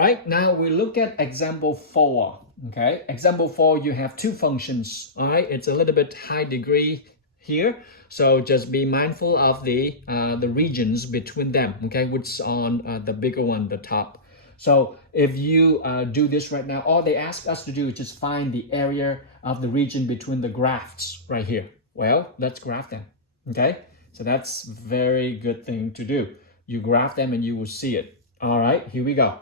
right, now we look at example 4. Okay, example 4, you have two functions. All right, it's a little bit high degree here, so just be mindful of the regions between them. Okay, which is on the bigger one, the top. So if you do this right now, all they ask us to do is just find the area of the region between the graphs right here. Well, let's graph them. Okay, so that's very good thing to do. You graph them and you will see it. All right, here we go.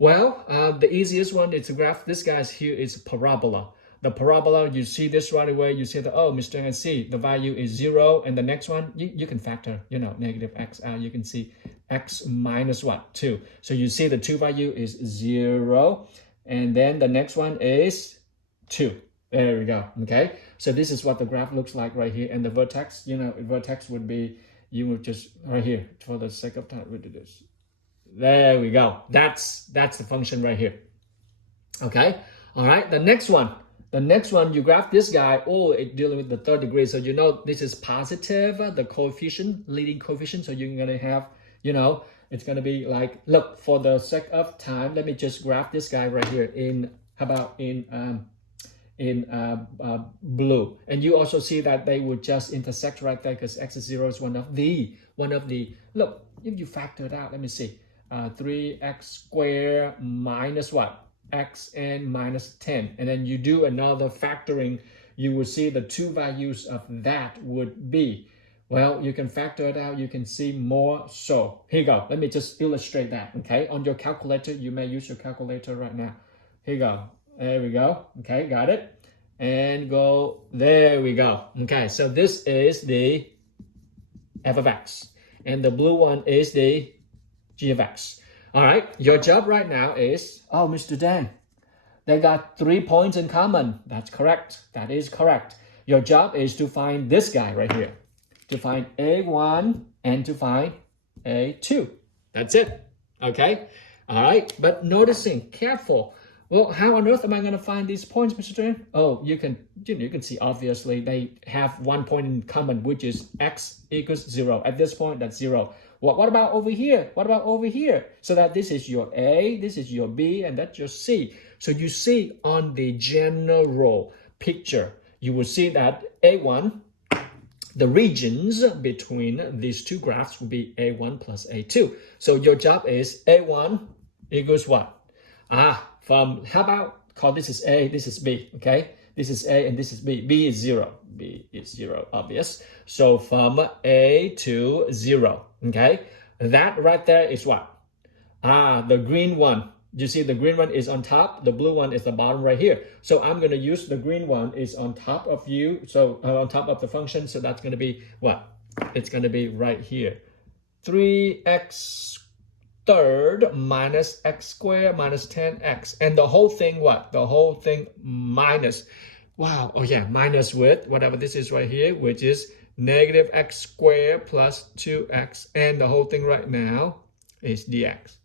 Well, the easiest one is to graph this guy's here is parabola. The parabola, you see this right away, you see that, oh, Mr. N, see the value is 0, and the next one, you can factor, negative x out, you can see x minus what? 2. So you see the 2 value is 0, and then the next one is 2. There we go, okay? So this is what the graph looks like right here, and the vertex, vertex would be, you would just, right here, for the sake of time, we do this. There we go. That's the function right here. Okay. All right. The next one, you graph this guy. Oh, it's dealing with the third degree. So this is positive, the coefficient, leading coefficient. So you're gonna have, it's gonna be like, look, for the sake of time, let me just graph this guy right here in, how about in blue, and you also see that they would just intersect right there because x is 0 is one of the look, if you factor it out, let me see, 3x squared minus what, x and minus 10, and then you do another factoring, you will see the two values of that would be, well, you can factor it out, you can see more. So here you go, let me just illustrate that. Okay, on your calculator, you may use your calculator right now. Here you go. There we go. Okay, got it. And go, there we go. Okay, so this is the f of x. And the blue one is the g of x. All right, your job right now is, oh, Mr. Dan, they got 3 points in common. That's correct. That is correct. Your job is to find this guy right here. To find A1 and to find A2. That's it. Okay? All right, but noticing, careful. Well, how on earth am I going to find these points, Mr. Dan? Oh, you can see, obviously, they have 1 point in common, which is x equals 0. At this point, that's 0. What about over here? What about over here? So that this is your A, this is your B, and that's your C. So you see on the general picture, you will see that A1, the regions between these two graphs will be A1 plus A2. So your job is A1 equals what? From, how about call this is A, this is B, okay? This is A and this is B. B is 0. B is 0, obvious. So from A to 0, okay? That right there is what? The green one. You see the green one is on top, the blue one is the bottom right here. So I'm going to use the green one is on top of you, so on top of the function, so that's going to be what? It's going to be right here. 3x third minus x squared minus 10x, and the whole thing what? The whole thing minus, wow, oh yeah, minus with whatever this is right here, which is negative x squared plus 2x, and the whole thing right now is dx.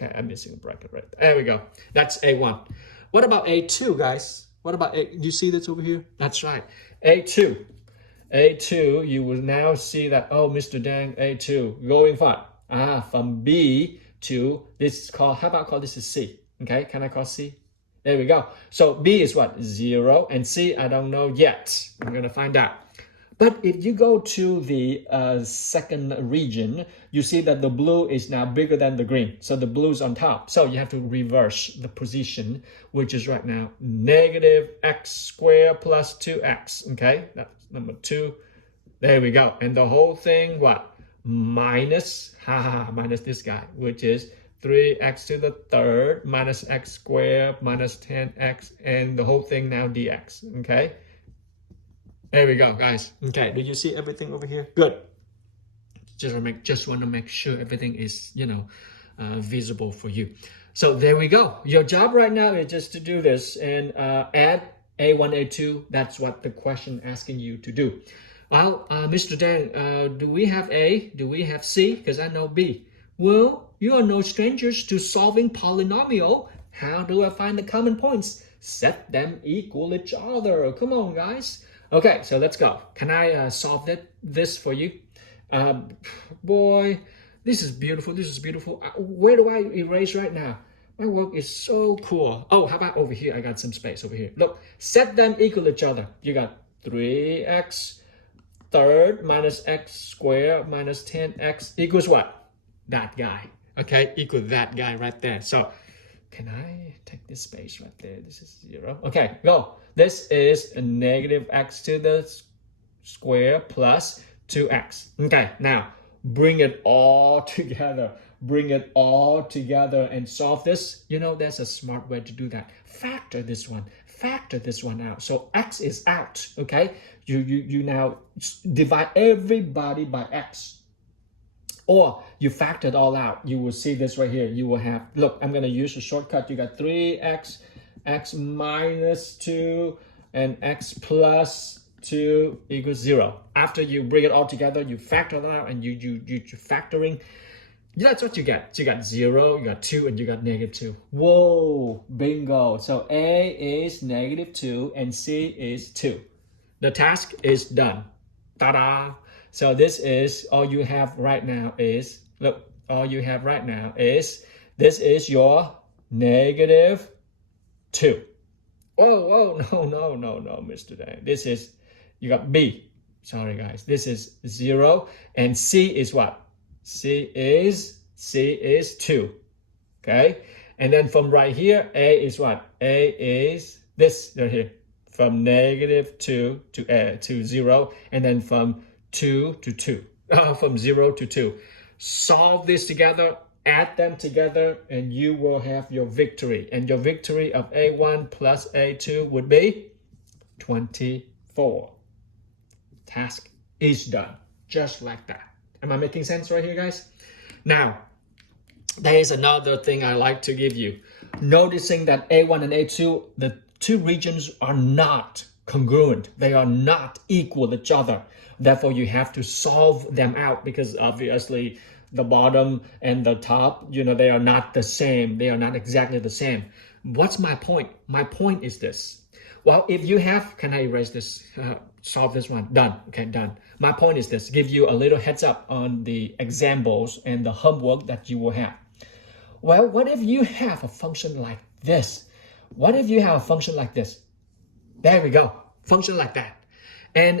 Okay, I'm missing a bracket right there. There we go. That's A1. What about A2, guys? What about A? You see this over here? That's right. A2. A2, you will now see that, oh, Mr. Dan, A2, going far. From B to, this is called, how about call this is C? Okay, can I call C? There we go. So B is what? 0, and C, I don't know yet. I'm going to find out. But if you go to the second region, you see that the blue is now bigger than the green. So the blue is on top. So you have to reverse the position, which is right now negative x squared plus 2x. Okay, that's number 2. There we go. And the whole thing, what? Minus, minus this guy, which is 3x to the third minus x squared minus 10x, and the whole thing now dx. Okay, there we go, guys. Okay, do you see everything over here? Good. Just want to make sure everything is visible for you. So there we go. Your job right now is just to do this and add A1, A2. That's what the question asking you to do. Well, Mr. Dan, do we have A? Do we have C? Because I know B. Well, you are no strangers to solving polynomial. How do I find the common points? Set them equal each other. Come on, guys. Okay, so let's go. Can I solve this for you? Boy, this is beautiful. This is beautiful. Where do I erase right now? My work is so cool. Oh, how about over here? I got some space over here. Look, set them equal to each other. You got 3x third minus x squared minus 10x equals what? That guy. Okay, equal that guy right there. So can I take this space right there? This is 0. Okay, go. This is a negative x to the square plus 2x. Okay, now bring it all together. Bring it all together and solve this. You know, there's a smart way to do that. Factor this one out. So x is out, okay? You now divide everybody by x. Or you factor it all out. You will see this right here. You will have, look, I'm going to use a shortcut. You got 3x, x minus 2, and x plus 2 equals 0. After you bring it all together, you factor it out, and you factoring. That's what you get. So you got 0, you got 2, and you got negative 2. Whoa, bingo. So A is negative 2, and C is 2. The task is done. Ta-da! So this is all you have right now is, look, all you have right now is, this is your negative 2. Whoa, no, Mr. Dan. This is, you got B. Sorry, guys. This is 0. And C is what? C is 2. Okay? And then from right here, A is what? A is this right here. From negative 2 to 0. And then from 2 to 2, from 0 to 2. Solve this together, add them together, and you will have your victory. And your victory of A1 plus A2 would be 24. Task is done, just like that. Am I making sense right here, guys? Now, there is another thing I like to give you. Noticing that A1 and A2, the two regions are not congruent. They are not equal to each other. Therefore, you have to solve them out because obviously the bottom and the top, you know, they are not the same. They are not exactly the same. What's my point? My point is this. Well, if you have, can I erase this? Solve this one. Done. Okay, done. My point is this. Give you a little heads up on the examples and the homework that you will have. Well, what if you have a function like this? What if you have a function like this? There we go. Function like that. And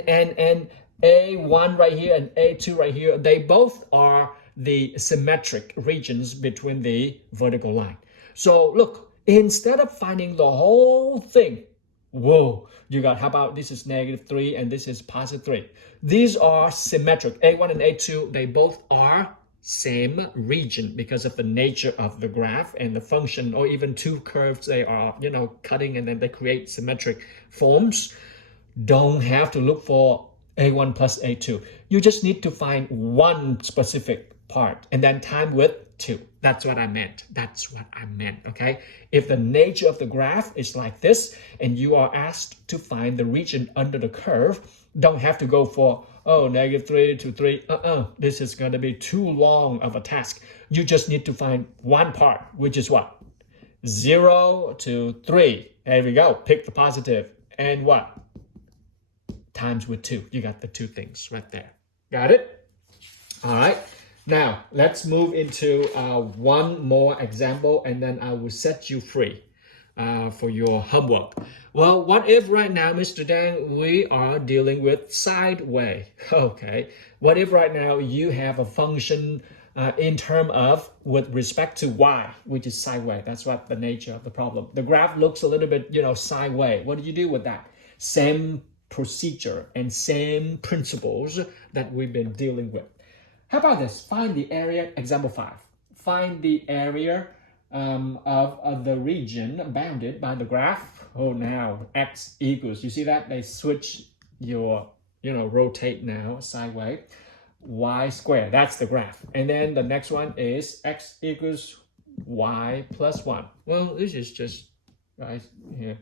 A1 right here and A2 right here, they both are the symmetric regions between the vertical line. So look, instead of finding the whole thing, whoa, you got, how about this is negative 3 and this is positive 3. These are symmetric. A1 and A2, they both are same region because of the nature of the graph and the function, or even two curves, they are, you know, cutting and then they create symmetric forms. Don't have to look for A1 plus A2. You just need to find one specific part and then time with 2. That's what I meant. Okay? If the nature of the graph is like this and you are asked to find the region under the curve, don't have to go for, negative 3 to 3. This is going to be too long of a task. You just need to find one part, which is what? 0 to 3. There we go. Pick the positive. And what? Times with 2. You got the two things right there. Got it? All right. Now, let's move into one more example, and then I will set you free for your homework. Well, what if right now, Mr. Dan, we are dealing with sideway? Okay. What if right now you have a function in terms of with respect to y, which is sideway? That's what the nature of the problem. The graph looks a little bit, sideway. What do you do with that? Same procedure and same principles that we've been dealing with. How about this? Find the area, example 5. Find the area of the region bounded by the graph. Now x equals, you see that? They switch your, rotate now sideways. Y squared, that's the graph. And then the next one is x equals y plus 1. Well, this is just right here.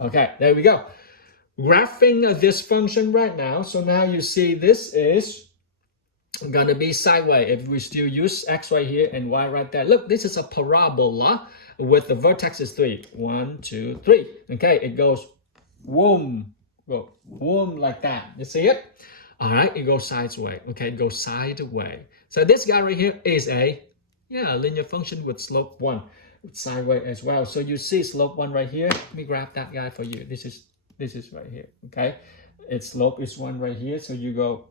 Okay, there we go. Graphing this function right now. So now you see this is gonna be sideways if we still use x right here and y right there. Look, this is a parabola with the vertex is 3. 1, 2, 3. Okay, it goes whoom, like that. You see it? All right, it goes sideways. Okay, it goes sideways. So this guy right here is a Yeah, linear function with slope 1, sideways as well. So you see slope 1 right here. Let me grab that guy for you. This is right here, okay? Its slope is 1 right here, so you go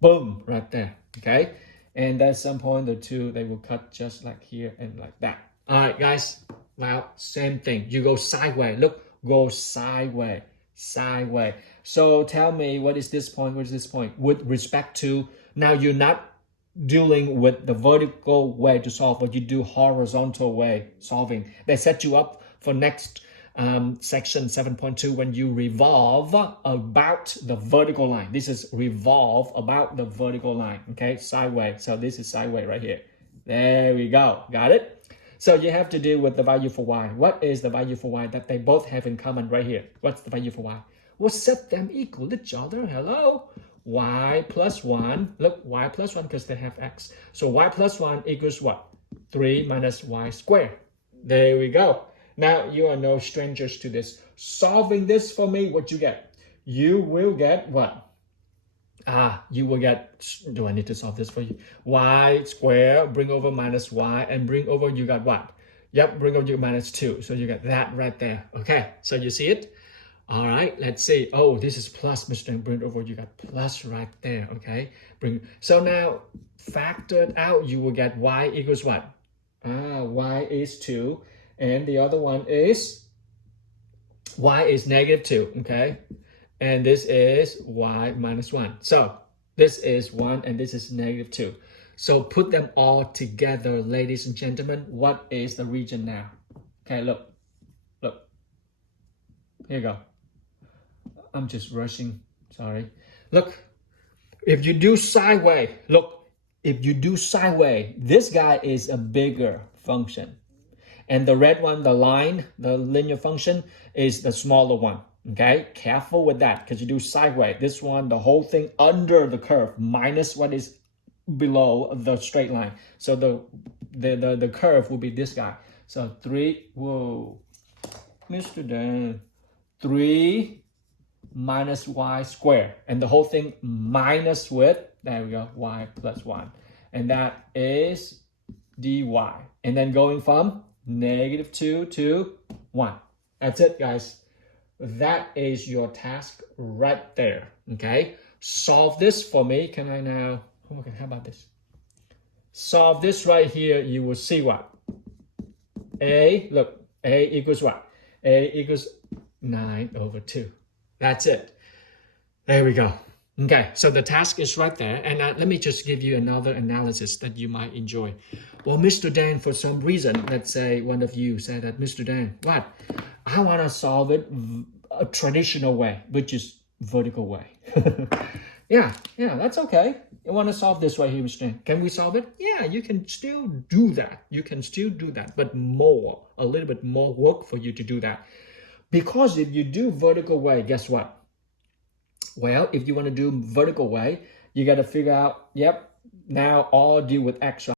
boom right there, okay? And at some point the two, they will cut just like here and like that. All right, guys, now same thing. You go sideways. Look, go sideways, sideways. So tell me, what is this point? What is this point? With respect to, now you're not dealing with the vertical way to solve, but you do horizontal way solving. They set you up for next section 7.2 when you revolve about the vertical line. This is revolve about the vertical line, okay? Sideways. So this is sideways right here. There we go. Got it? So you have to deal with the value for y. What is the value for y that they both have in common right here? What's the value for y? We'll set them equal to each other. Hello? Y plus 1. Look, y plus 1 because they have x. So y plus 1 equals what? 3 minus y squared. There we go. Now, you are no strangers to this. Solving this for me, what you get? You will get what? You will get, do I need to solve this for you? Y squared, bring over minus y, and bring over, you got what? Yep, bring over you minus 2. So you got that right there. Okay, so you see it? All right, let's see. Oh, this is plus, Mr. And bring over, you got plus right there, okay? So now, factored out, you will get y equals what? Y is 2. And the other one is y is negative 2, okay? And this is y minus 1. So this is 1 and this is negative 2. So put them all together, ladies and gentlemen. What is the region now? Okay, look. Here you go. I'm just rushing, sorry. Look, if you do sideways, this guy is a bigger function. And the red one, the line, the linear function, is the smaller one, okay? Careful with that, because you do sideways. This one, the whole thing under the curve, minus what is below the straight line. So the curve will be this guy. So 3, whoa, Mr. Dan, 3 minus y squared. And the whole thing minus with, there we go, y plus 1. And that is dy. And then going from negative 2 to 1. That's it, guys. That is your task right there, okay? Solve this for me. Can I now, okay, how about this? Solve this right here, you will see what? A equals what? A equals 9/2. That's it. There we go. Okay, so the task is right there. And let me just give you another analysis that you might enjoy. Well, Mr. Dan, for some reason, let's say one of you said that, Mr. Dan, what? I want to solve it a traditional way, which is vertical way. Yeah, that's okay. You want to solve this way here, Mr. Dan. Can we solve it? Yeah, you can still do that. But a little bit more work for you to do that. Because if you do vertical way, guess what? Well, if you want to do vertical way, you got to figure out, yep, now all deal with x,